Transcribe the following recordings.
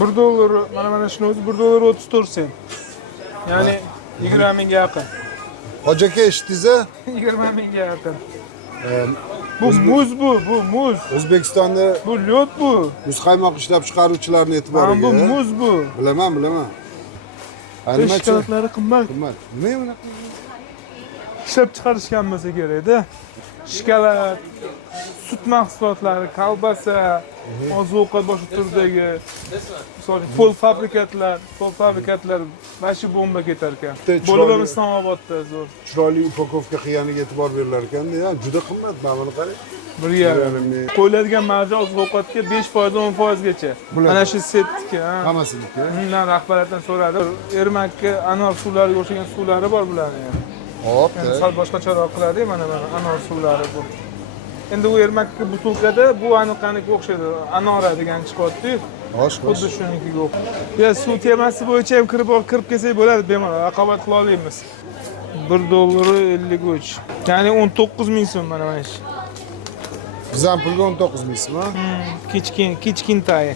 $1, mana shuni o'zi $1.34. Ya'ni 20 mingga yaqin. Hoji aka eshitdingiz? 20 mingga yaqin. Bu muz. O'zbekistonda Bu lyot bu. muzqaymoq ishlab chiqaruvchilarni e'tiboriga. Bu muz bu. Bilaman. Animachi Shikoyatlari qimmat. Nima bunaqa? Ishlab chiqarishgan bo'lsa kerak-da. Shokolad, sut mahsulotlari, kolbasa, ozuqa boshqa turdagi polfabrikatlar vashi bomba ketar ekan. Bo'lib Islomobodda zo'r. Chiroyli upakovka qilganiga e'tibor berilar ekanda, ya juda qimmat, mana buni qarang. 1.5. Qo'yiladigan marja oziq-ovqatga 5%, 10% gacha. Mana shu setga, Hammasiniki. Undan rahbariyatdan so'radi. Ermakka anor suvlariga o'xshagan suvlari bor bularning. Hop, sal boshqacharoq qiladi, mana anor suvlari bu. Endi u ermakka butulkada bu aniq-aniq o'xshaydi. Anora degan chiqyapti-yu. Xuddi shunikiga o'xshaydi. Ya suv temasi bo'yicha ham kirib kelsak bo'ladi, bemalol raqobat qila olamiz. $1.53. Ya'ni 19 ming so'm mana shu. Bizdan pulga 19 mingsizmi? Kichkintayi.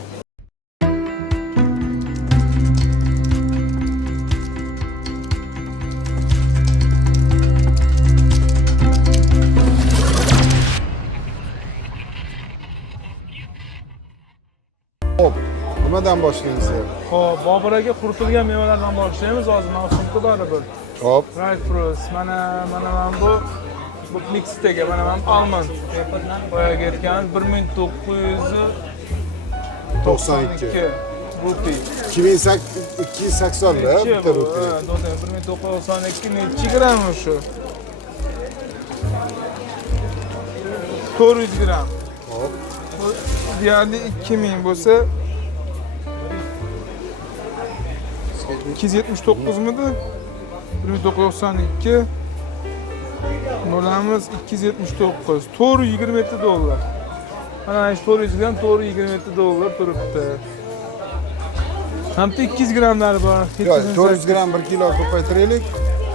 Hop, nimadan boshlaymiz? Xo'p, Bobur aka quritilgan mevalardan boshlaymiz. Hozir mavsumda baribir. Hop. Dry fruits, mana bu mixtega, mana almond. Boyaga aytgan 1992 rupiy. 280 da bitta rupiy. 1992 necha gramm shu? 400 gramm. Hop. Deyarli 2000 bo'lsa 279 midi? 1992 bo'lamiz 279. $427. Mana shu 400 gram $427 turibdi. Hamda 200 grammlari bor. 400 gram 1 kilo ko'paytiraylik.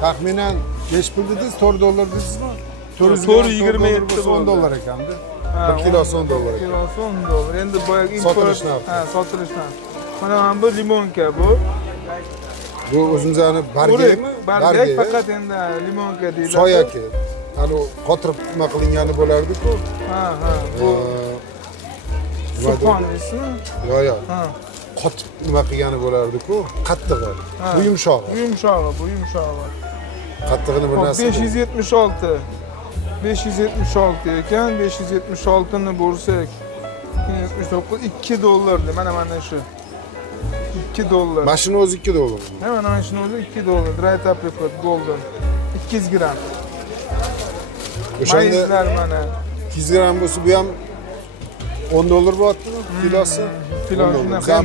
Taxminan 5 pul dedingiz, $4 dedingizmi? $427 ekanda. 1 kilosi $10 ekan. Kilosi $10. Endi boyagi Sotilish narxi. Sotilish narxi. Mana bu limonka bu. Bu o'zimizning bargami? Bargak faqat endi limonka deyiladi. Soyaki. Ani qotirib nima qilingani bo'lardi-ku. Ha. Bu Surxon ismi? Yo'q. Qotib nima qilgani bo'lardi-ku. Qattig'i. Bu yumshog'i. Bu yumshog'i. Qattig'ini bir narsa. 576 ekan. 576 ni bo'lsak $2 mana shu. $2. Mashina o'zi $2. Mana shuni o'zi $2. Dry apricot golden 200 gram. O'shanda mana 200 gram bo'lsa bu ham $10 bo'lyaptimi? Kilosi? Kilosi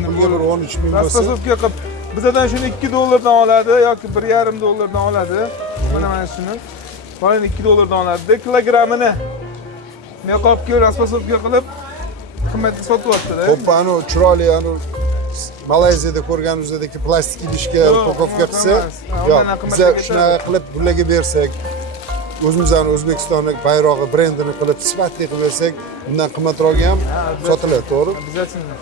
pulga bir 13 ming bo'lsa. Rasposovka qilib bizdan shuni $2 dan oladi yoki $1.5 dan oladi. Mana shuni. Mana $2 dan oladi. Kilogrammini men qopga rasposovka qilib qimmatga sotyapti-da. Xo'p, ani chiroyli ani Malayziyada ko'rganimizdagi plastik idishga upakovka qilsa, yo'q, biz shunaqa qilib bularga bersak, o'zimizning O'zbekistonning bayrog'i brendini qilib sifatli qilib bersak, undan qimmatroq ham sotiladi, to'g'ri? Обязательно.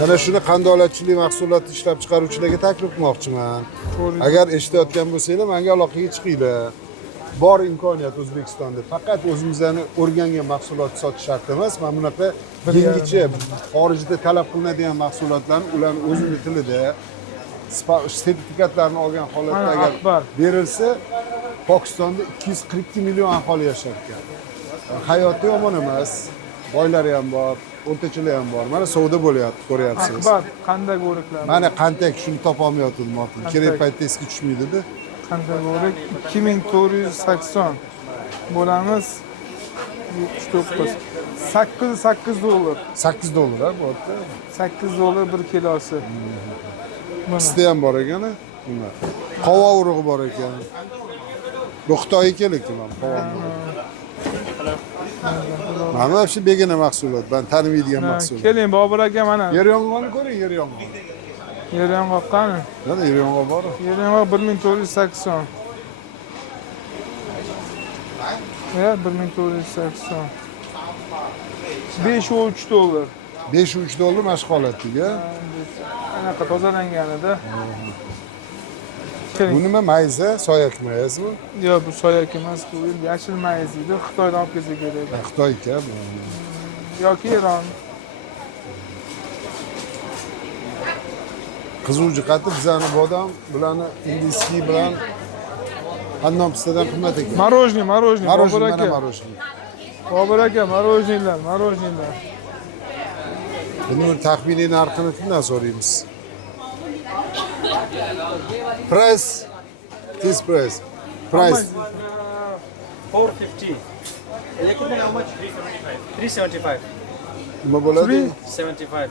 Mana shuni qandolatchilik mahsulot ishlab chiqaruvchilarga taklif qilmoqchiman. Agar eshitayotgan bo'lsanglar, menga aloqaga chiqinglar. Bor imkoniyat O'zbekistonda. Faqat o'zimizning o'rgangan mahsulot sotish shart emas. Mana bunaqa yangicha xorijda talab qilinadigan mahsulotlarni ularning o'zini tilida sertifikatlarni olgan holatda agar berilsa, Pokistonda 242 million aholi yashar ekan. Hayoti yomon emas. Boylari ham bor, o'rtachalar ham bor. Mana savdo bo'lyapti, ko'ryapsiz. Akbar qanday o'riklar? Mana qanday shuni topa olmayotgandim hozir. Kerak paytda esga tushmaydi-da. Qanday o'rik 2480 bo'lamiz 79. $8 $8 ha bu yerda. $8 1 kilosi. Bizda ham bor ekan, bunlar. Qovoq urug'i bor ekan. Bu Xitoyga lekin qovoq. Mana shu begona mahsulot, ben tanimaydigan mahsulot. Keling, Bobur aka mana. Yer yong'ini ko'ring, yer yong'ini. Yer yong'oq qani? Mana yer yong'oq bor. Yer yong'oq 1480. Ya $1480. $5.3. $5-3 mana shu holatdagi. Anaqa tozalanganida. Bu nima mayza? Soyak mayazmi? Yo'q, bu soyak emas, bu yashil mayiz edi. Xitoydan olib kelsa kerak. Xitoy ekan bu. Yoki Eron. Qizuvchi qati bizani bodom bularni ingliskiy bilan qandoq pistadan qimmat ekan. Marojniy. Marojniy, Bobur mana aka. marojniy. Bobur aka, marojniylar. Buni bir taxminiy narxini kimdan so'raymiz? Price. This price. Price. 450. Electric how much? 375. Nima bo'ladi? 75.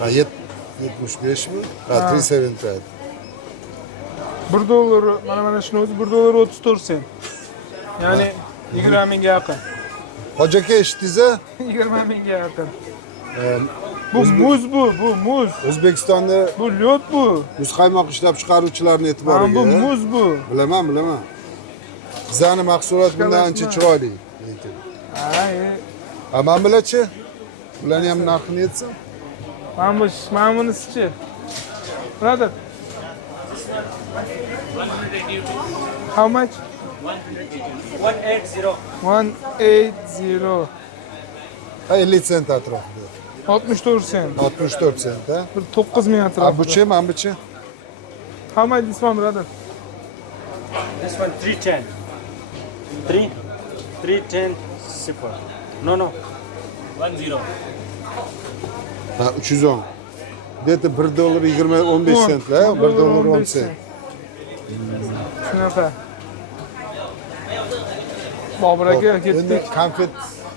Ha, 75 mi? Ha, 375. $1, mana shuni o'zi $1.34. Ya'ni 20 mingga yaqin. Hoji aka eshitdingiz-a? 20 mingga yaqin. Bu muz. O'zbekistonda Bu lyot bu. muzqaymoq ishlab chiqaruvchilarning Bu e'tiboriga. muz bu. Bilaman. Bizani mahsulot bundan ancha chiroyli lekin. Ha, Men bilachi? Bularni ham narxini aytsam. mana bunisi-chi. Brother. How much? 180. 180. Ha, 50 sent atrofida. 64 sent. 64 sent ha. Bir 9 ming Ha, atrofida. buchi, mana buchi. How much this one, brother? This one 310. 310 super. No. 10. Ha, 310. Deti $1.15 sentlar, $1.10 sent. Shunaqa. Bobur aka Endi ketdik.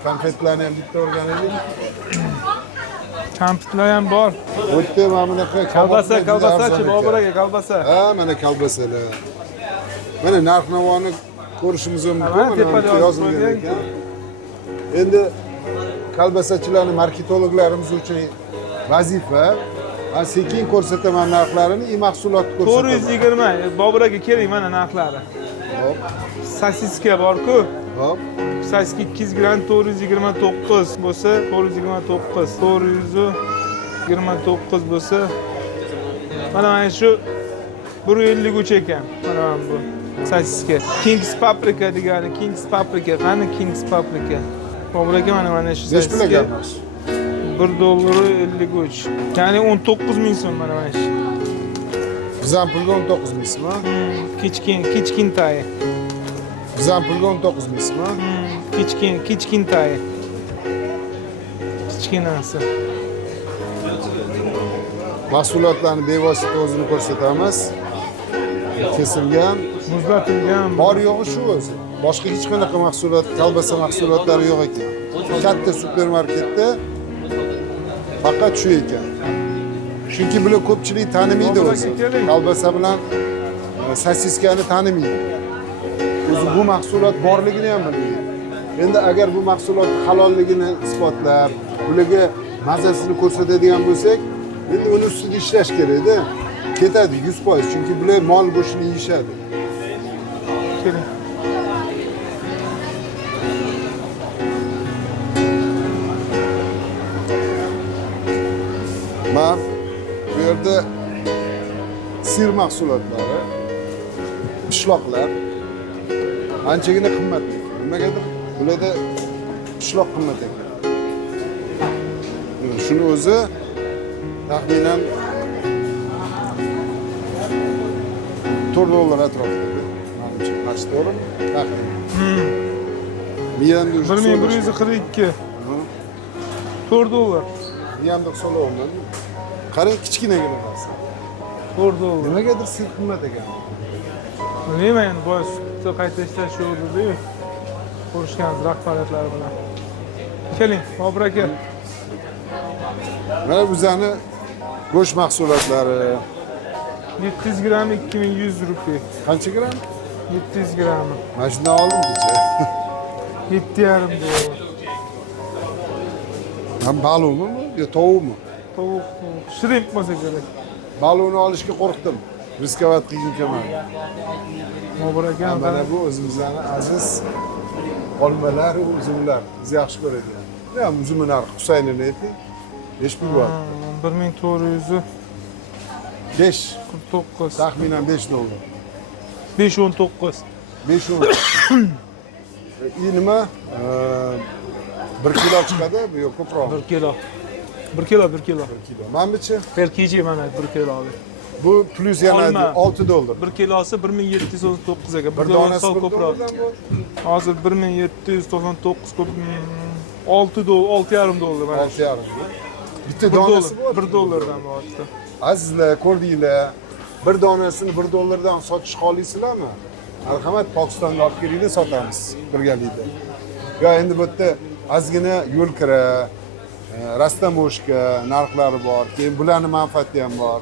konfetlarni ham bitta o'rganaylik. Kampitlar ham bor. O'tda mana bunaqa Kolbasachi, Bobur aka, kolbasa. Ha, mana kolbasalar. Mana narx-navoni ko'rishimiz mumkin. Mana tepada Mana yozilgan ekan. Endi kolbasachilarning marketologlarimiz uchun vazifa. Men sekin ko'rsataman narxlarini, mahsulotni ko'rsataman. 420. Bobur aka keling mana narxlari. Hop, Sosiska bor-ku. hop. Sosiska 200 gramm 429 bo'lsa, 429 bo'lsa, mana shu 153 ekan. Mana bu sosiska. King's paprika degani, King's paprika. Qani King's paprika? Bobur aka mana shu Besh pul sosiska. ekanmiz. $1.53. Ya'ni 19 ming so'm mana shu. Bizdan pulga 19 mingsizmi? Kichkin tayi. Bizdan pulga 19 mingsizmi? Kichkin tayi. Kichkinasi. Mahsulotlarni bevosita o'zini ko'rsatamiz. Kesilgan, Muzlatilgan. bor yo'g'i shu o'zi. Boshqa hech qanaqa mahsulot, kolbasa mahsulotlari yo'q ekan. Katta supermarketda faqat shu ekan. Chunki bular ko'pchilik tanimaydi o'zi. Kolbasa bilan sosiskani tanimaydi. O'zi bu mahsulot borligini ham bilmaydi. Endi agar bu mahsulot halolligini isbotlab, ularga mazasini ko'rsatadigan bo'lsak, endi uni ustida ishlash kerak-da. Ketadi 100%, chunki bular mol go'shtini yeyishadi. Keling. Men bu yerda sir mahsulotlari, pishloqlar anchagina qimmat. Nimagadir bularda pishloq qimmat ekan. Shuni o'zi taxminan $4 atrofida. Menimcha, qarshi to'g'rimi? Taxminan. Miyamda 1142. $4. miyamda hisoblayman. Qarang, kichkinagina narsa. $4. Nimagadir sir qimmat ekan. Bilmayman endi boya qayta ishlash yo'lida-yu. Ko'rishganmiz rahbariyatlari bilan. Keling, Bobur aka. Mana bizani go'sht mahsulotlari 700 gramm 2100 rupiya. qancha gramm? 700 gramm. Mana shundan oldim kecha. 7,5 dollar. Ham balumi yo tovuqmi? Tovuq. Shrimp bo'lsa kerak. Baluni olishga qo'rqdim. Riskovat qilgim kelmadi. Bobur aka. Mana bu o'zimizning aziz olmalar va uzumlar. Biz yaxshi ko'radigan. Ya uzun narxi Husaynini ayting. Nechi pul bor? 1449. 5. Taxminan 5 dollar. 519. 5 10. Nima? 1 kilo chiqadi, bu yo'q ko'proq. 1 kilo. 1 kilo, 1 kilo. 1 kilo. Mana-chi? 1 kg mana 1 kilo abi. Bu plus yana Olma. 6 dollar. 1 kilosi 1799 ekan. Bir Bir donasi sal 1 ko'proq. dollardan bor. Hozir 1799 ko'p 6 dollar, 6,5 dollar mana. 6,5. Bitta 1 donasi dollar, bor. 1 dollardan bo'lyapti. Azizlar, ko'rdinglar. Bir donasini 1 dollardan sotishga olaysizlarmi? Marhamat, Pokistonga olib kelinglar, sotamiz birgalikda. Yo, endi bu yerda ozgina yo'l kira, rastamoshka narxlari bor. Keyin bularning manfaati ham bor.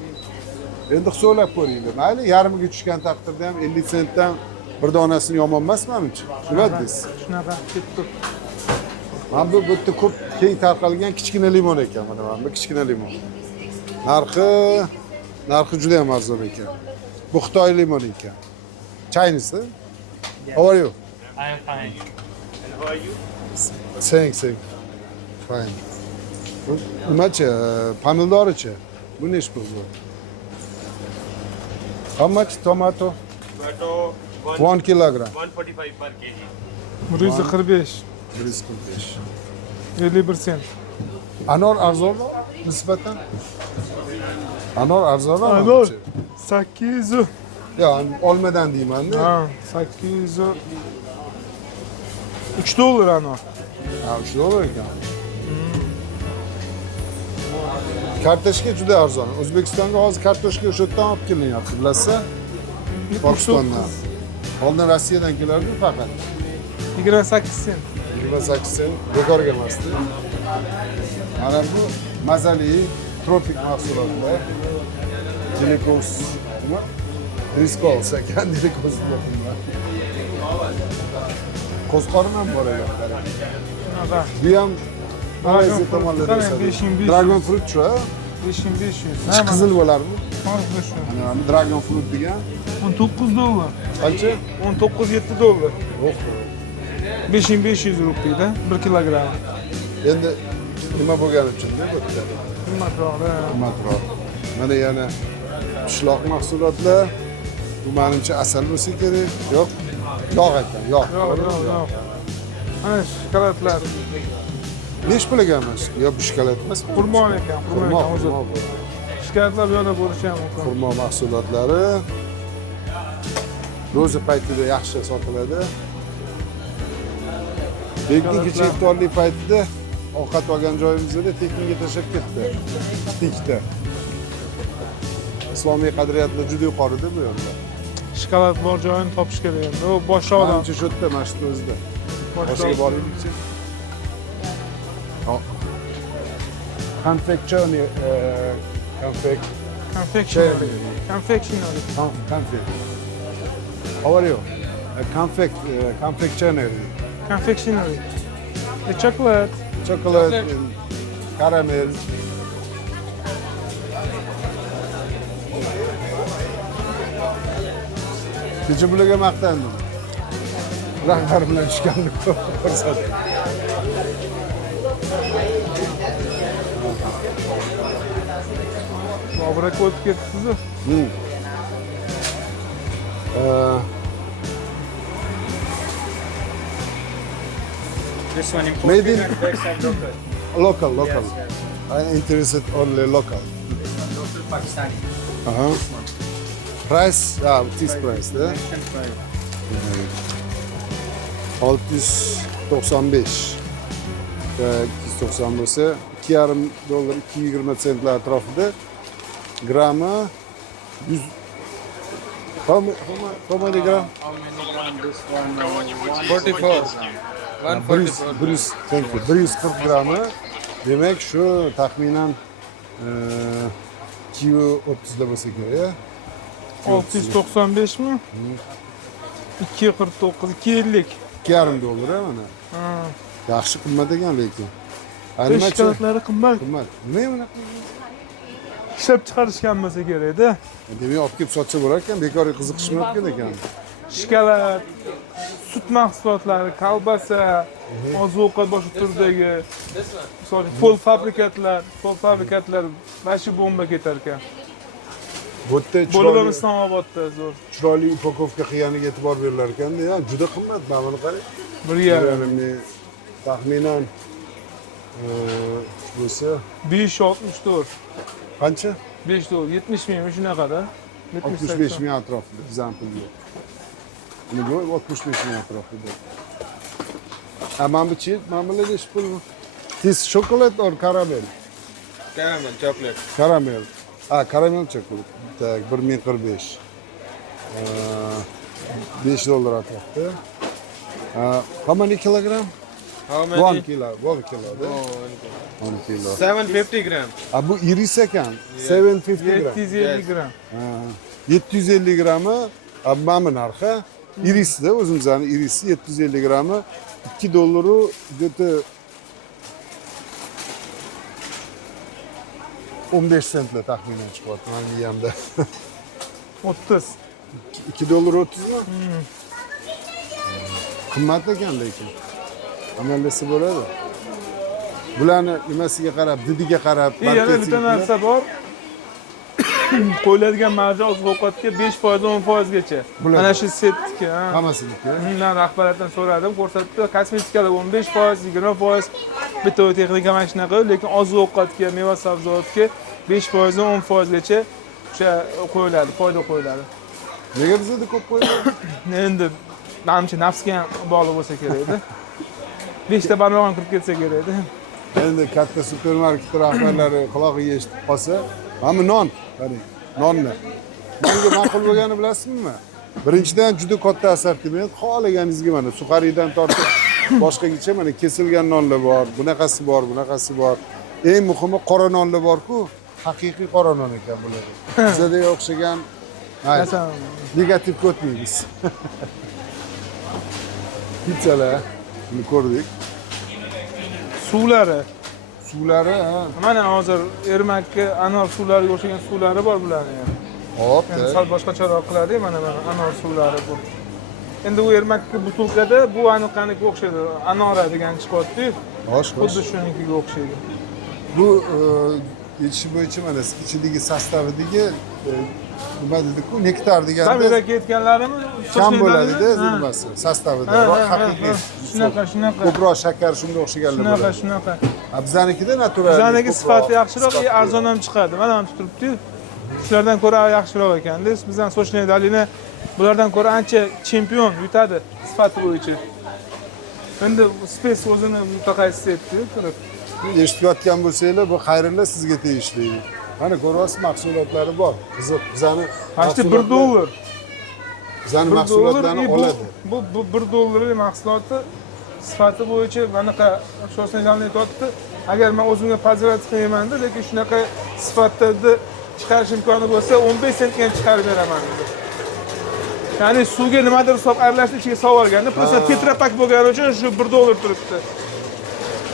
Endi hisoblab ko'ringlar. Mayli, yarmiga tushgan taqdirda ham 50 sentdan bir donasini yomon emas menimcha. Tushunadingiz? Shunaqa ketdi. Mana bu yerda ko'p keng tarqalgan kichkina limon ekan, mana bu kichkina limon. Narxi juda ham arzon ekan. Bu Xitoy limoni ekan. Chinese, huh? How are you? I am fine. And how are you? Thanks. Fine. Nimachi? Pomidorichi? Bu nechi pul bu? How much tomato? Tomato 1 kilogram. 145 per kg. 145. 145. 51 sent. Anor arzonmi nisbatan? Anor arzonmi? Anor 800. Ya olmadan deyman-da. Ha, 800. 3 dollar anor. Ha, shu dollar ekan. Kartoshka juda arzon. O'zbekistonga hozir kartoshka o'sha yerdan olib kelinyapti, bilasizlar? Pokistondan. Oldin Rossiyadan kelardi faqat. 28 sent. 28 sent bekorga emasdi. Mana bu mazali tropik mahsulotlar. Glikoz, nima? Riskos ekan, glikoz bo'lgan. Qo'zqorin ham bor ekan. Shunaqa. Bu ham Malayziya fruit, tomonlarida qarang, yasadi. 5500. Dragon fruit shu, ha? 5500. Ichi qizil bo'larmi? Hozir shu. Mana dragon fruit degan 19 dollar. qancha? 19,7 dollar. Yo'q. 5500 rupiyda 1 kilogramm. Endi nima bo'lgani uchun-da bu yerda? Qimmatroq-da. Qimmatroq. Mana yana pishloq mahsulotlar. Bu menimcha asal bo'lsa kerak. Yo'q. Yog' ekan, yog'. Yo'q. Mana shokoladlar. Nech pul ekan mana shu? Yo, bu shokolad emas. Xurmon ekan, xurmo ekan o'zi. Xurmo. Shokoladlar bu yerda bo'lishi ham mumkin. Xurmo mahsulotlari ro'za paytida yaxshi sotiladi. Lekin kecha iftorlik paytida ovqat olgan joyimizda tekinga tashlab ketdi. Ikkita. Islomiy qadriyatlar juda yuqorida bu yerda. Shokolad bor joyini topish kerak endi. U boshqa odam. Menimcha shu yerda mana shu o'zida. Boshqa boraylikchi. Confectionery, Confectionery. confect. How are you? Confectionery. Confectionery. The chocolate. Chocolate and caramel. Kecha bularga maqtandim. Rahbar bilan tushganlik ko'rsatdim. Obrak o'tib ketibsiz-ku. This one Made imported in- and bags are local. Local. Yes. I'm interested only local. Local Pakistani. Price, this price, da. Mention price. 695. 290 bo'lsa, 2,5 dollar, 220 sentlar atrofida. Grammi 100. How many gram? How many gram this one? 44. 140 grammi. Demak, shu taxminan 230 da bo'lsa kerak. 695 mi? 249, 250. 2,5 dollar mana. Ha. Yaxshi qimmat ekan lekin. Shokoladlari qimmat. Qimmat. Nima bunaqa? Ishlab chiqarishgan bo'lsa kerak-da. Demak, olib kelib sotsa bo'lar ekan, bekorga qiziqishmayotgan ekan. Shokolad, sut mahsulotlari, kolbasa, oziq-ovqat boshqa turdagi misol fabrikatlar mana shu bomba ketar ekan. Bu yerda Bo'lib Islomobodda zo'r. chiroyli upakovka qilganiga e'tibor berilar ekanda, ya juda qimmat. Mana buni qarang. 1,5 taxminan bo'lsa 564. qancha? 5 dollar 70 ming shunaqada. 65 ming atrofida zampilga. Buni bu 65 ming atrofida. Mana bu-chi, mana bular ish pulmi? This chocolate or caramel? Caramel, chocolate. Caramel. Caramel chocolate. Tak, 1045. 5 dollar atrofida. How many kilogram? How many? 1 kilo, 1 kilo. Oh, 1 kilo. 750 gram. Bu iris ekan. 750 gram. 750 gram. 750 gramı, mana bu narxi. Irisda o'zimizning irisi 750 gramı 2 dollaru где-то 15 sentla taxminan chiqyapti mana bu yanda. 30. 2 dollar 30 mu? Qimmat ekan lekin. Amallasa bo'ladi. Bularni nimasiga qarab, didiga qarab, Yana bitta narsa bor. Qo'yiladigan marja oziq-ovqatga 5%, 10%gacha. Mana shu setniki, ha. Hammasiniki. Men rahbariyatdan so'radim, ko'rsatdi. Kosmetikalar 15%, 20%, bitta texnika mana shunaqa, lekin oziq-ovqatga, meva-sabzavotga 5%, 10%gacha o'sha qo'yiladi, foyda qo'yiladi. Nega bizda ko'p qo'yiladi? Endi menimcha nafsga ham bog'liq bo'lsa kerak edi. 5 ta barmoq kirib ketsa kerak edi. Endi katta supermarket rahbarlari qulog'iga eshitib qolsa, mana non, qarang, nonni. Bunga ma'qul bo'lgani bilasizmi? Birinchidan juda katta assortiment, xohlaganingizga mana suxaridan tortib boshqagacha mana kesilgan nonlar bor, bunaqasi bor, bunaqasi bor. Eng muhimi qora nonlar bor-ku, haqiqiy qora non ekan bular. Bizga o'xshagan negativ ko'tmaymiz. Pizzalar, buni ko'rdik. Suvlari. Suvlari, ha. Mana hozir Ermakka anor suvlariga o'xshagan suvlari bor bularning ham. Hop, Endi sal boshqacharoq qiladi, mana anor suvlari bu. Endi u Ermakka butilkada bu aniq-aniq o'xshaydi. Anora degan chiqyapti-yu. Xuddi shunikiga o'xshaydi. Bu yetishi bo'yicha mana ichidagi sostavidagi nima dedi-ku, nektar deganda Tabiiyki aytganlarimi? kam bo'ladi-da nimasi, sostavida. Haqiqiy. Shunaqa. Ko'proq shakar shunga o'xshaganlar bo'ladi. Shunaqa. Bizaniki natural. Bizaniki sifati yaxshiroq, arzon ham chiqadi. Mana ham turibdi. Shulardan ko'ra yaxshiroq ekan-da. Bizdan sochli dalini bulardan ko'ra ancha chempion yutadi sifati bo'yicha. Endi Space o'zini mutaxassis etdi, turib. Eshitayotgan bo'lsanglar, bu xayrilla sizga tegishli. Mana ko'ryapsiz, mahsulotlari bor. Qiziq, bizani Qancha 1 dollar. Bizani mahsulotlarni oladi. Bu 1 dollarlik mahsulotni sifati bo'yicha bunaqa sho'rsinlarni aytibdi. Agar men o'zimga podzavat qilmayman-da, lekin shunaqa sifatda chiqarish imkoni bo'lsa, 15 sentga ham chiqarib beraman dedi. Ya'ni suvga nimadir solib aralashtirib ichiga solib olganda, просто tetrapak bo'lgani uchun shu 1 dollar turibdi.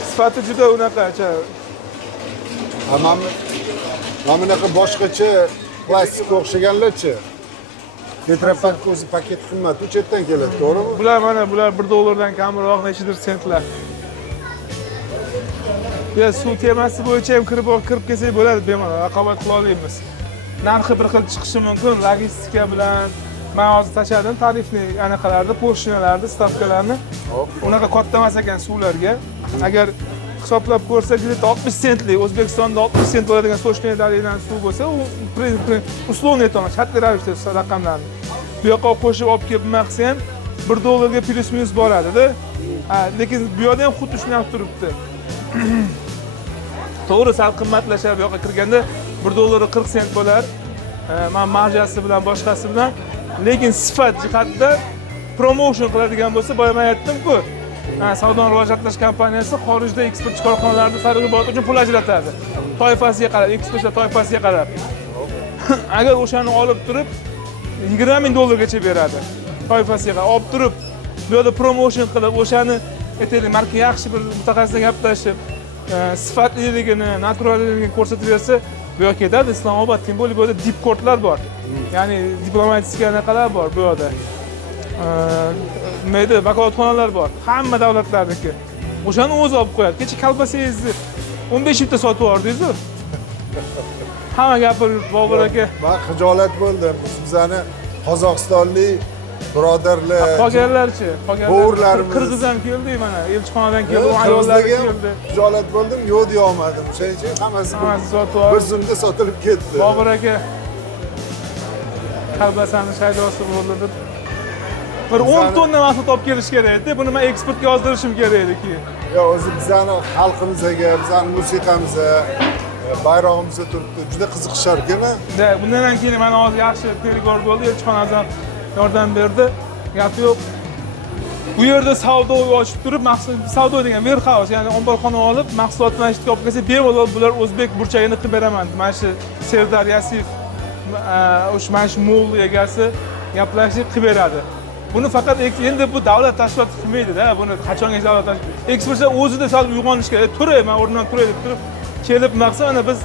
Sifati juda unaqacha. Mana bunaqa boshqacha plastikka o'xshaganlarchi. Tetrapak o'zi paket qimmat, u chetdan keladi, to'g'rimi? Bular 1 dollardan kamroq, nechidir sentlar. Ya suv temasi bo'yicha ham kirib kelsak bo'ladi, bemalol raqobat qila olamiz. Narxi bir xil chiqishi mumkin, logistika bilan. Men hozir tashladim tarifni anaqalarni, porshinalarni, stavkalarni. Unaqa katta emas ekan suvlarga. Agar hisoblab ko'rsak, 60 sentlik, O'zbekistonda 60 sent bo'ladigan sochli dalildan suv bo'lsa, u условный aytaman, shartli ravishda raqamlarni. Bu yoqqa qo'shib olib kelib qilsa ham 1 dollarga plus minus boradi-da. Lekin bu yerda ham xuddi shunday turibdi. To'g'ri, sal qimmatlashadi bu yoqqa kirganda 1 dollar 40 sent bo'lar. Men marjasi bilan boshqasi bilan, lekin sifat jihatda promotion qiladigan bo'lsa, boya men aytdim-ku, savdoni rivojlantirish kompaniyasi xorijda eksportchi korxonalarni targ'ibot uchun pul ajratadi. Toifasiga qarab, eksportchilar toifasiga qarab. Agar o'shani olib turib 20 ming dollargacha beradi. Toifasiga qarab olib turib, bu yerda promotion qilib, o'shani aytaylik, marka yaxshi bir mutaxassisga gaplashib, sifatliligini, naturalligini ko'rsatib bersa, bu yoqqa ketadi. Islomobod, tем более bu yerda dipkortlar bor. Ya'ni diplomatik anaqalar bor bu yerda. Mayda vakolatxonalar bor. Hamma davlatlarniki. O'shani o'zi olib qo'yadi. Kecha kolbasangizni 15 yilda sotib yubordingiz-ku. Hamma gapirib Bobur aka. Men xijolat bo'ldim. Bizani Qozog'istonlik birodarlar, Qolganlarchi, bo'g'irlarimiz. Qirg'iz ham keldi mana, elchixonadan keldi, ayollar keldi. Xijolat bo'ldim, yo'q deya olmadim. O'shaning uchun hammasi sotib bir zumda sotilib ketdi. Bobur aka kolbasani shaydosi bo'ldi deb bir 10 tonna mahsulot olib kelish kerak edi. Buni men eksportga yozdirishim kerak edi keyin. Yo, o'zi bizani xalqimizga, bizani musiqamizga, bayrog'imizga turibdi. Juda qiziqishar ekan-a? Bundan keyin mana hozir yaxshi tergor bo'ldi, elchixonadan yordam berdi. Gap yo'q. Bu yerda savdo ochib turib, savdo degan warehouse, ya'ni omborxona olib, mahsulotni mana shu olib kelsa, bemalol bular o'zbek burchagini qilib beraman. Mana shu Serdar Yasif, mana shu mol egasi gaplashib qilib beradi. Buni faqat endi bu davlat tashkiloti qilmaydi-da, buni qachongacha davlat tashkiloti. Eksportchilar o'zida sal uyg'onish kerak. Turay, men o'rnidan turay deb turib, kelib maqsad mana biz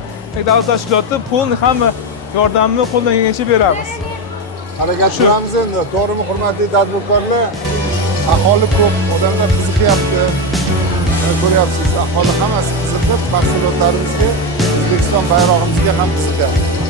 davlat tashkiloti pulni hamma yordamni qo'ldan kelgancha beramiz. Harakat qilamiz endi. To'g'rimi, hurmatli tadbirkorlar? Aholi ko'p, odamlar qiziqyapti. Ko'ryapsiz, aholi hammasi qiziqib, mahsulotlarimizga, O'zbekiston bayrog'imizga ham qiziqyapti.